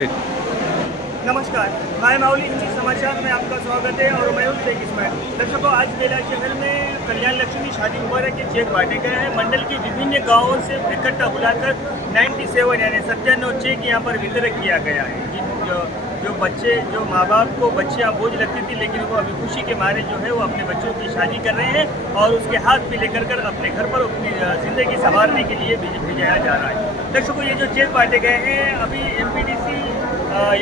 नमस्कार, मैं माउली हिंदी समाचार में आपका स्वागत है और मैं हूं शेख इस्माइल। दर्शकों, आज बेला शहर में कल्याण लक्ष्मी शादी मुबारक के चेक बांटे गए हैं। मंडल के विभिन्न गांवों से इकट्ठा बुलाकर 97 यानी 97 चेक यहां पर वितरण किया गया है। जो बच्चे, जो माँ बाप को बच्चियाँ बोझ लगती थी, लेकिन वो अभी खुशी के मारे जो है वो अपने बच्चों की शादी कर रहे हैं और उसके हाथ में लेकर कर अपने घर पर अपनी ज़िंदगी संवारने के लिए भेजाया जा रहा है। दर्शकों, ये जो चेक बांटे गए हैं, अभी एमपीडीसी,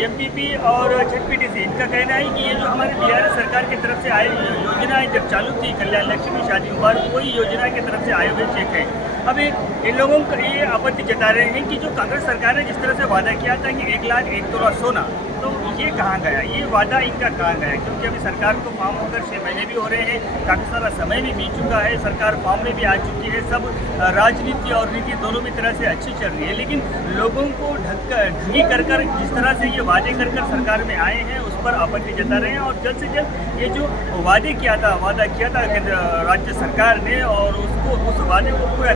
एमपीपी और झेडपीटीसी, इनका कहना है कि ये जो हमारे बिहार सरकार की तरफ से आई योजनाएं जब चालू थी, कल्याण लक्ष्मी शादी मुबारक, वही योजना की तरफ से आए हुए चेक है। अभी इन लोगों को ये आपत्ति जता रहे हैं कि जो कांग्रेस सरकार ने जिस तरह से वादा किया था कि 1 लाख 1 तोला सोना, तो ये कहाँ गया, ये वादा इनका कहाँ गया? क्योंकि अभी सरकार को फॉर्म होकर 6 महीने भी हो रहे हैं, काफ़ी सारा समय भी बीत चुका है, सरकार फॉर्म में भी आ चुकी है, सब राजनीति और नीति दोनों भी तरह से अच्छी चल रही है, लेकिन लोगों को ठगी कर जिस तरह से ये वादे कर सरकार में आए हैं, उस पर आपत्ति जता रहे हैं और जल्द से जल्द ये जो वादा किया था केंद्र राज्य सरकार ने, और उस वादे को पूरा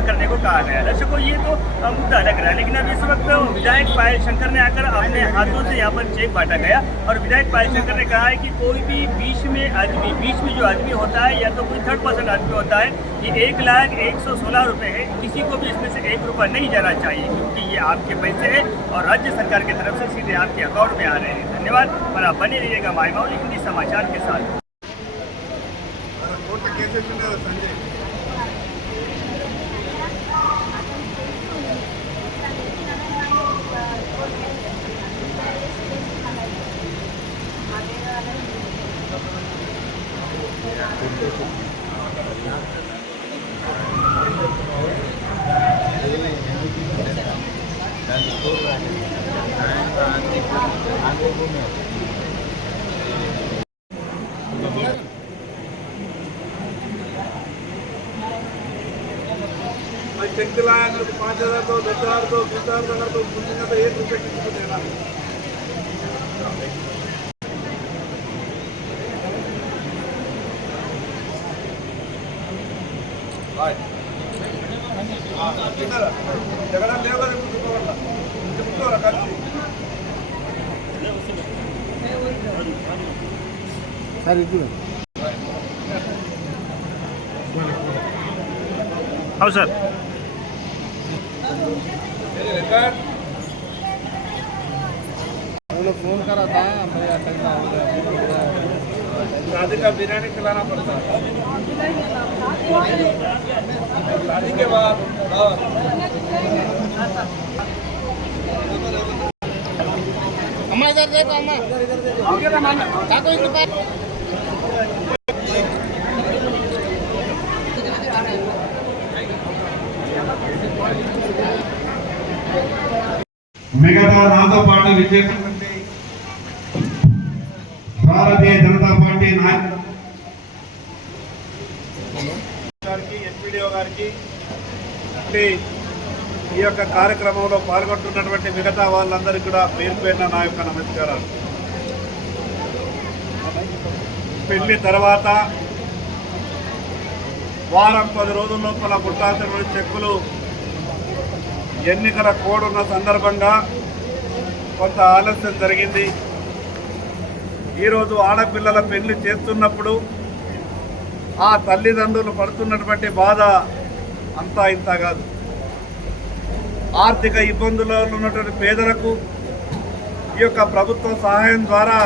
करने को कहा गया। दर्शकों, ये तो मुद्दा अलग रहा है, लेकिन अब इस वक्त विधायक पायल शंकर ने आकर अपने हाथों से यहाँ पर चेक बांटा गया और विधायक पायल शंकर ने कहा है कि कोई भी बीच में जो आदमी होता है, या तो कोई थर्ड पर्सन आदमी होता है, ये 1,116 रुपये है, किसी को भी इसमें से 1 रुपया नहीं जाना चाहिए, क्योंकि ये आपके पैसे हैं और राज्य सरकार की तरफ से सीधे आपके अकाउंट में आ रहे हैं। धन्यवाद, और आप बने रहिएगा माय माउली हिंदी समाचार के साथ। चेक लाया अगर 5,000 तो 10,000 तो 20,000 अगर तो पूछेंगे तो 1 रुपये किसी को देना नहीं। जगह लेवल सर हाँ सर, फोन करा था, शादी का बिरयानी खिलाना पड़ता है शादी के बाद। अम्मा इधर देखो, अम्मा काको इनके पास। మిగతా నాతో పాటు విజయవంతమైనటువంటి భారతీయ జనతా పార్టీ నాయకులు గారికి, ఎస్పీడీఓ గారికి, ఈ యొక్క కార్యక్రమంలో పాల్గొంటున్నటువంటి మిగతా వాళ్ళందరికీ కూడా పేరు పేరున నా యొక్క నమస్కారాలు. పెళ్లి తర్వాత వారం 10 రోజుల లోపల పుట్టాల్సిన చెక్కులు ఎన్నికల కోడ్ ఉన్న సందర్భంగా కొంత ఆలస్యం జరిగింది. ఈరోజు ఆడపిల్లల పెళ్లి చేస్తున్నప్పుడు ఆ తల్లిదండ్రులు పడుతున్నటువంటి బాధ అంతా ఇంత కాదు. ఆర్థిక ఇబ్బందుల్లో ఉన్నటువంటి పేదలకు ఈ యొక్క ప్రభుత్వ సహాయం ద్వారా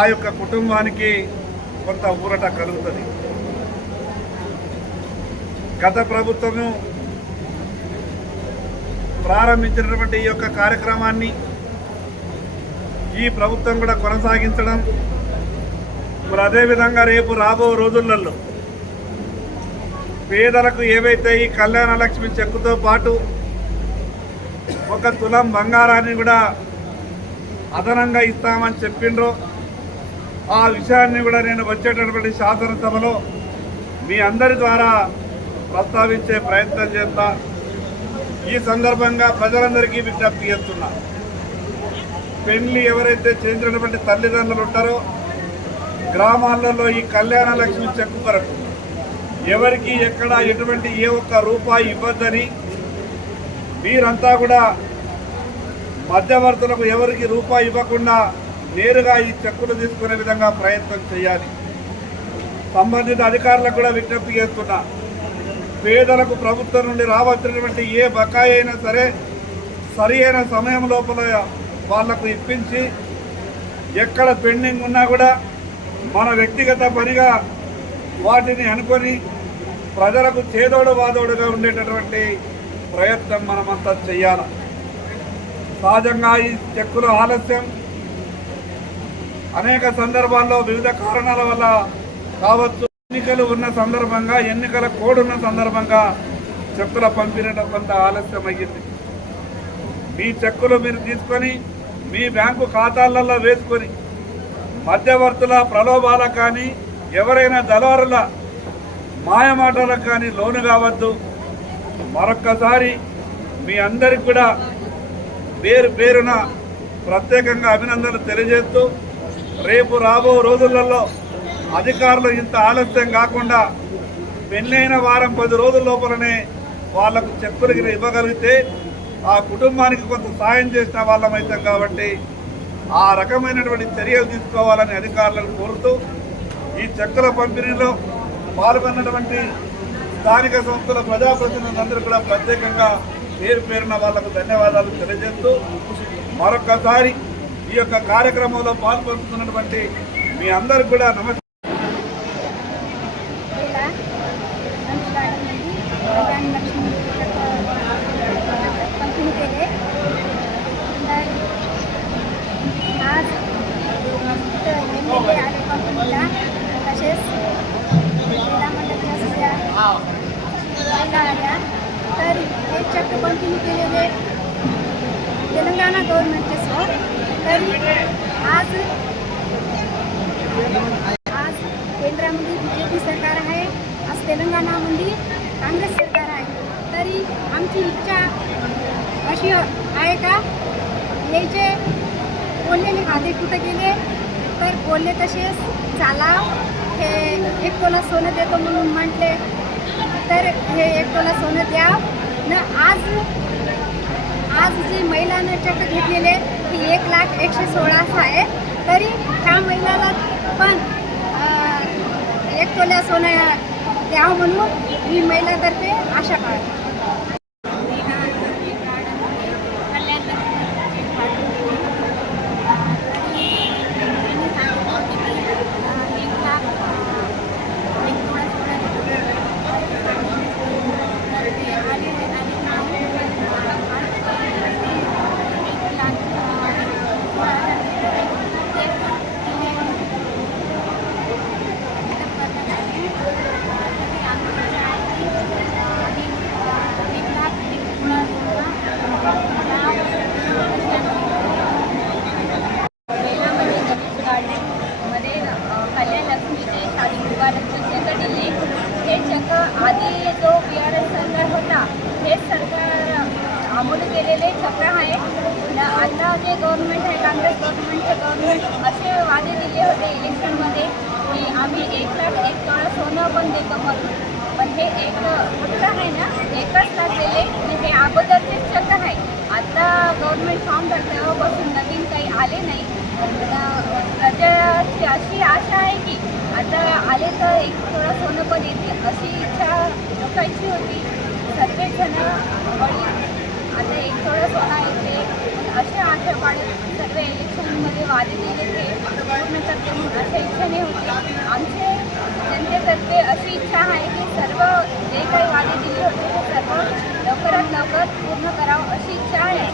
ఆ యొక్క కుటుంబానికి కొంత ఊరట కలుగుతుంది. గత ప్రభుత్వము ప్రారంభించినటువంటి ఈ యొక్క కార్యక్రమాన్ని ఈ ప్రభుత్వం కూడా కొనసాగించడం, మరి అదేవిధంగా రేపు రాబో రోజులలో పేదలకు ఏవైతే ఈ కళ్యాణ లక్ష్మి చెక్కుతో పాటు 1 తులం బంగారాన్ని కూడా అదనంగా ఇస్తామని చెప్పిండ్రో, ఆ విషయాన్ని కూడా నేను వచ్చేటటువంటి శాసనసభలో మీ అందరి ద్వారా ప్రస్తావించే ప్రయత్నం చేస్తా. ఈ సందర్భంగా ప్రజలందరికీ విజ్ఞప్తి చేస్తున్నా, పెళ్లి ఎవరైతే చేసినటువంటి తల్లిదండ్రులు ఉంటారో గ్రామాలలో ఈ కళ్యాణ లక్ష్మి చెక్కు కొరకు ఎవరికి ఎక్కడ ఎటువంటి ఏ ఒక్క రూపాయి ఇవ్వద్దని మీరంతా కూడా మధ్యవర్తులకు ఎవరికి రూపాయి ఇవ్వకుండా నేరుగా ఈ చెక్కులు తీసుకునే విధంగా ప్రయత్నం చేయాలి. సంబంధిత అధికారులకు కూడా విజ్ఞప్తి చేస్తున్నా, పేదలకు ప్రభుత్వం నుండి రావాల్సినటువంటి ఏ బకాయి అయినా సరే సరి అయిన సమయం లోపల వాళ్లకు ఇప్పించి, ఎక్కడ పెండింగ్ ఉన్నా కూడా మన వ్యక్తిగత పనిగా వాటిని అనుకొని ప్రజలకు చేదోడు వాదోడుగా ఉండేటటువంటి ప్రయత్నం మనమంతా చేయాలి. సహజంగా ఈ చెక్కుల ఆలస్యం అనేక సందర్భాల్లో వివిధ కారణాల వల్ల కావచ్చు. ఎన్నికలు ఉన్న సందర్భంగా, ఎన్నికల కోడ్ ఉన్న సందర్భంగా చెక్కుల పంపిణీ కొంత ఆలస్యం అయ్యింది. మీ చెక్కులు మీరు తీసుకొని మీ బ్యాంకు ఖాతాలలో వేసుకొని మధ్యవర్తుల ప్రలోభాలకు కానీ ఎవరైనా దళారుల మాయమాటలకు కానీ లోను కావద్దు. మరొక్కసారి మీ అందరికి కూడా పేరు పేరున ప్రత్యేకంగా అభినందనలు తెలియజేస్తూ, రేపు రాబో రోజులలో అధికారులు ఇంత ఆలస్యం కాకుండా పెళ్ళైన వారం 10 రోజుల లోపలనే వాళ్లకు చెక్కులు ఇవ్వగలిగితే ఆ కుటుంబానికి కొంత సాయం చేసిన వాళ్ళమవుతాం. కాబట్టి ఆ రకమైనటువంటి చర్యలు తీసుకోవాలని అధికారులను కోరుతూ, ఈ చెక్కుల పంపిణీలో పాల్గొన్నటువంటి స్థానిక సంస్థల ప్రజాప్రతినిధులందరూ కూడా ప్రత్యేకంగా పేరు పేరున వాళ్లకు ధన్యవాదాలు తెలియజేస్తూ, మరొక్కసారి ఈ యొక్క కార్యక్రమంలో పాల్పంచుతున్నటువంటి మీ అందరికి కూడా నమస్కారం. कंपनी केले आज एम आले कंपनीला. तसेच महिला मंडळाच्या सगळ्या महिला आल्या. तर हे चक्क कंटिन्यू केलेले तेलंगणा गव्हर्नमेंटचे सो. तरी आज केंद्रामध्ये BJP सरकार आहे, आज तेलंगणामध्ये काँग्रेस सरकार आहे. तरी आमची इच्छा अशी आहे का याचे बोललेले वादे कुठं गेले, तर बोलले तसेच चाला. हे 1 तोला सोनं देतो म्हणून म्हटले, तर हे 1 तोला सोनं द्या न. आज जी महिलांना चक्क घेतलेले ती 1,01,16 आहे. तरी त्या महिलाला पण 1 तोला सोनं द्यावं म्हणून मी महिलातर्फे आशा करते. आधी जो BRS सरकार होता हेच सरकार अमूल केलेले चक्र आहे. आता जे गव्हर्नमेंट आहे, काँग्रेस गव्हर्नमेंट असे वादे दिले होते इलेक्शनमध्ये की आम्ही 1,01,000 तोळा सोनं पण देतो म्हणून. पण हे एक फक्त आहे ना, 1च लाख दिले. हे अगोदरचेच चक्र आहे. आता गव्हर्नमेंट फॉर्म भरल्यापासून नवीन काही आले नाही. प्रजाची अशी आशा आहे की आता आले तर 1 तोळा सोनं पण येते अशी इच्छा लोकांची होती. सर्वजण आता 1 तोळा सोना येते अशा आशा पाडत सर्व इलेक्शनमध्ये वादे दिले ते पूर्ण करते म्हणून अशा इच्छाने होते. आमचे जनतेतर्फे अशी इच्छा आहे की सर्व जे काही वादे दिले होते ते सर्व लवकरात लवकर पूर्ण करावं अशी इच्छा आहे.